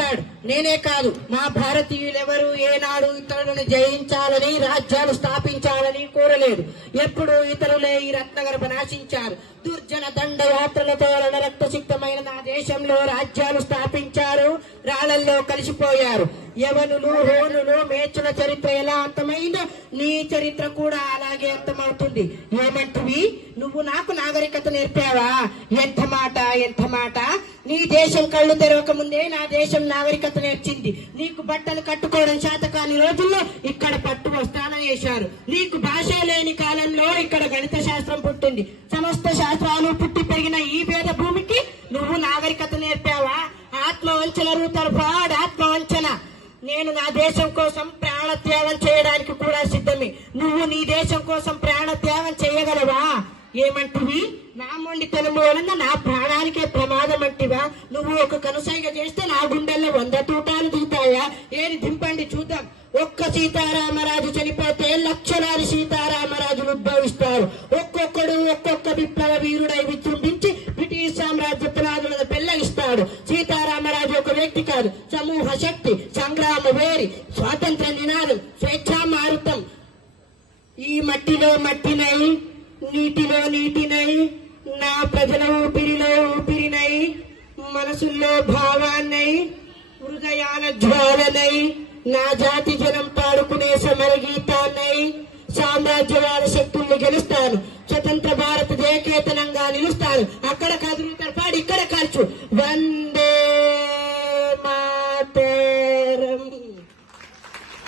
చెప్పాడు. నేనే కాదు, మా భారతీయులెవరూ ఏనాడు ఇతరులను జయించాలని, రాజ్యాలు స్థాపించాలని కోరలేదు. ఎప్పుడు ఇతరులే ఈ రత్నగర్భ నాశించారు. దుర్జన దండయాత్రలతో రణరక్తసిక్తమైన నా దేశంలో రాజ్యాలు స్థాపించారు, రాళ్లల్లో కలిసిపోయారు. యవనులు, హోనులు, మేచుల చరిత్ర ఎలా అంతమైందో నీ చరిత్ర కూడా అలాగే అంతమవుతుంది. ఏమంటివి? నువ్వు నాకు నాగరికత నేర్పావా? ఎంత మాట, ఎంత మాట! నీ దేశం కళ్ళు తెరవక ముందే నా దేశం నాగరికత నేర్చింది. నీకు బట్టలు కట్టుకోవడం శాతకాని రోజుల్లో ఇక్కడ పట్టు వస్తానని వేశారు. నీకు భాష లేని కాలంలో ఇక్కడ గణిత శాస్త్రం పుట్టింది. సమస్త శాస్త్రాలు పుట్టి పెరిగిన ఈ పేద భూమికి నువ్వు నాగరికత నేర్పావా? ఆత్మవంచన రూతర్ ఫ్రాడ్, ఆత్మవంచన. నేను నా దేశం కోసం ప్రాణత్యాగం చేయడానికి కూడా సిద్ధమే. నువ్వు నీ దేశం కోసం ప్రాణత్యాగం చేయగలవా? ఏమంటివి? నా మొండితనం వలన నా ప్రాణానికే ప్రమాదం అంటివా? నువ్వు ఒక కనుసైగ చేస్తే నా గుండెల్లో 100 తూటాలు దిగుతాయా? ఏది దింపండి చూద్దాం. ఒక్క సీతారామరాజు చనిపోతే లక్షలాది సీతారామరాజులు ఉద్భవిస్తారు. ఒక్కొక్కడు ఒక్కొక్క విప్లవ వీరుడై విజృంభించి బ్రిటిష్ సామ్రాజ్య పునాదులను పెళ్లగిస్తాడు. సీతారామరాజు ఒక వ్యక్తి కాదు, సమూహ శక్తి, సంగ్రామ వేరి, స్వాతంత్ర నినాదం, స్వేచ్ఛా మారుతం. ఈ మట్టిలో మట్టినై, నీటిలో నీటినై, నా ప్రజల ఊపిరిలో ఊపిరినై, మనసుల్లో భావాన్నై, హృదయాన జ్వాలనై, నా జాతి జనం పాడుకునే సమర గీతాన్నై సామ్రాజ్యవాద శక్తుల్ని గెలుస్తాను. స్వతంత్ర భారత జయకేతనంగా నిలుస్తాను. అక్కడ కదులుతారు పాడు, ఇక్కడ ఖర్చు. వందే